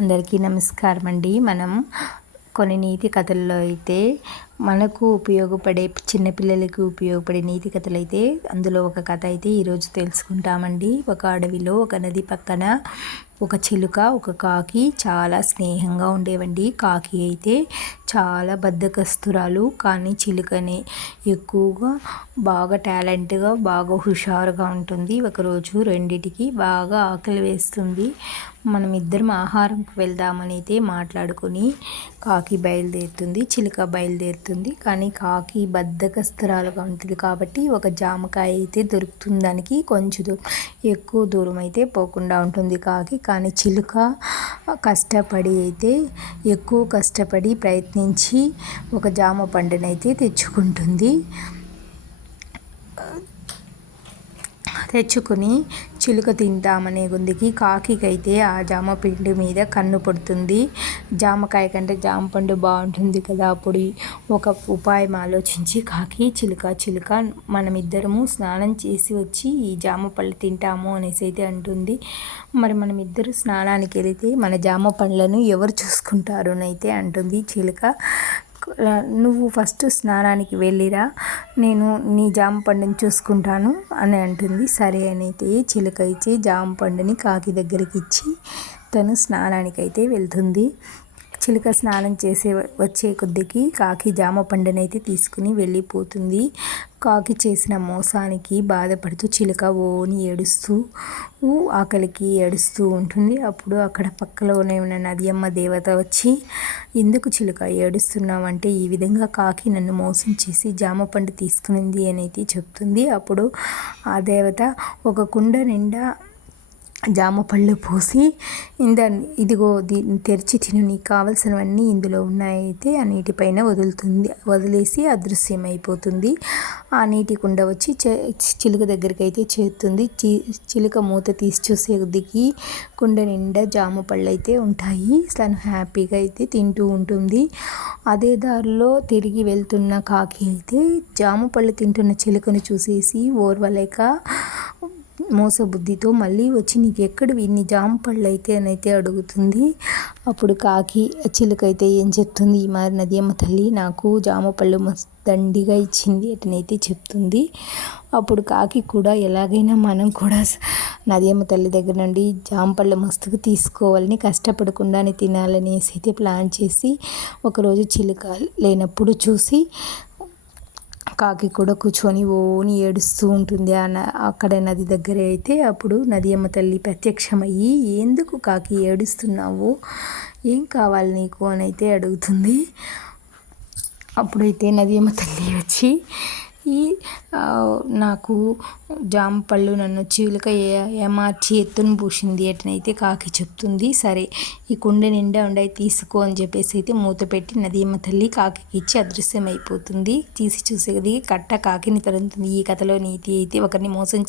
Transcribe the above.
అందరికీ నమస్కారం అండి. మనం కొన్ని నీతి కథల్లో అయితే మనకు ఉపయోగపడే చిన్నపిల్లలకి ఉపయోగపడే నీతి కథలు అయితే అందులో ఒక కథ అయితే ఈరోజు తెలుసుకుంటామండి. ఒక అడవిలో ఒక నది పక్కన ఒక చిలుక ఒక కాకి చాలా స్నేహంగా ఉండేవండి. కాకి అయితే చాలా బద్ధకస్తురాలు, కానీ చిలుకనే ఎక్కువగా బాగా టాలెంట్గా బాగా హుషారుగా ఉంటుంది. ఒకరోజు రెండిటికి బాగా ఆకలి వేస్తుంది. మనం ఇద్దరం ఆహారంకి వెళ్దామని అయితే మాట్లాడుకొని కాకి బయలుదేరుతుంది, చిలుక బయలుదేరుతుంది. కానీ కాకి బద్ధకస్తురాలుగా ఉంటుంది కాబట్టి ఒక జామకాయ అయితే దొరుకుతుంది దానికి. కొంచెం ఎక్కువ దూరం అయితే పోకుండా ఉంటుంది కాకి. కానీ చిలుక కష్టపడి అయితే ఎక్కువ కష్టపడి ప్రయత్నించి ఒక జామ పండునైతే తెచ్చుకుని చిలుక తింటామనే గుందికి కాకికైతే ఆ జామ పిండి మీద కన్ను పడుతుంది. జామకాయ కంటే జామ పండు బాగుంటుంది కదా. అప్పుడు ఒక ఉపాయం ఆలోచించి కాకి చిలుక మనమిద్దరము స్నానం చేసి వచ్చి ఈ జామ పళ్ళు తింటాము అనేసి అయితే అంటుంది. మరి మనమిద్దరు స్నానానికి వెళితే మన జామ పండ్లను ఎవరు చూసుకుంటారు అని అయితే అంటుంది చిలుక. నువ్వు ఫస్ట్ స్నానానికి వెళ్ళిరా, నేను నీ జామ పండుని చూసుకుంటాను అని అంటుంది. సరే అని అయితే చిలుక ఇచ్చి జామ పండుని కాకి దగ్గరికి ఇచ్చి తను స్నానానికి అయితే వెళ్తుంది. చిలుక స్నానం చేసే వచ్చే కొద్దికి కాకి జామ పండునైతే తీసుకుని వెళ్ళిపోతుంది. కాకి చేసిన మోసానికి బాధపడుతూ చిలుక ఓని ఏడుస్తూ ఆకలికి ఏడుస్తూ ఉంటుంది. అప్పుడు అక్కడ పక్కలోనే ఉన్న నదియమ్మ దేవత వచ్చి, ఎందుకు చిలుక ఏడుస్తున్నావంటే, ఈ విధంగా కాకి నన్ను మోసం చేసి జామ పండు తీసుకునింది అని అయితే చెప్తుంది. అప్పుడు ఆ దేవత ఒక కుండ నిండా జామ పళ్ళు పోసి ఇదిగో దీన్ని తెరిచి తిను, నీకు కావలసినవన్నీ ఇందులో ఉన్నాయైతే ఆ నీటిపైన వదిలేసి అదృశ్యమైపోతుంది. ఆ నీటి కుండ వచ్చి చిలుక దగ్గరికి అయితే చేరుతుంది. చిలుక మూత తీసి చూసేదికి కుండ నిండా జామ పళ్ళు అయితే ఉంటాయి. తను హ్యాపీగా అయితే తింటూ ఉంటుంది. అదే దారిలో తిరిగి వెళ్తున్న కాకి అయితే జామ పళ్ళు తింటున్న చిలుకను చూసేసి ఓర్వలేక మోసబుద్ధితో మళ్ళీ వచ్చి, నీకు ఎక్కడివి ఇన్ని జామ పళ్ళు అయితే అని అయితే అడుగుతుంది. అప్పుడు కాకి చిలుక అయితే ఏం చెప్తుంది, ఈ మారి నదియమ్మ తల్లి నాకు జామ పళ్ళు దండిగా ఇచ్చింది అటనైతే చెప్తుంది. అప్పుడు కాకి కూడా ఎలాగైనా మనం కూడా నదియమ్మ తల్లి దగ్గర నుండి జామ పళ్ళు మస్తుగా తీసుకోవాలని, కష్టపడకుండానే తినాలనేసి అయితే ప్లాన్ చేసి ఒకరోజు చిలుక లేనప్పుడు చూసి కాకి కూడా కూర్చొని ఓని ఏడుస్తూ ఉంటుంది అక్కడ నది దగ్గర అయితే. అప్పుడు నదియమ్మ తల్లి ప్రత్యక్షమయ్యి, ఎందుకు కాకి ఏడుస్తున్నావు, ఏం కావాలి నీకు అని అయితే అడుగుతుంది. అప్పుడైతే నదియమ్మ తల్లి వచ్చి, నాకు జామ పళ్ళు నన్ను చిలుక ఏమార్చి ఎత్తును పూసింది అటనైతే కాకి చెప్తుంది. సరే ఈ కుండ నిండా ఉండయి తీసుకో అని చెప్పేసి అయితే మూత పెట్టి నదియమ్మ తల్లి కాకి ఇచ్చి అదృశ్యమైపోతుంది. తీసి చూసేది కట్ట కాకిని తరుముతుంది. ఈ కథలో నీతి అయితే ఒకరిని మోసం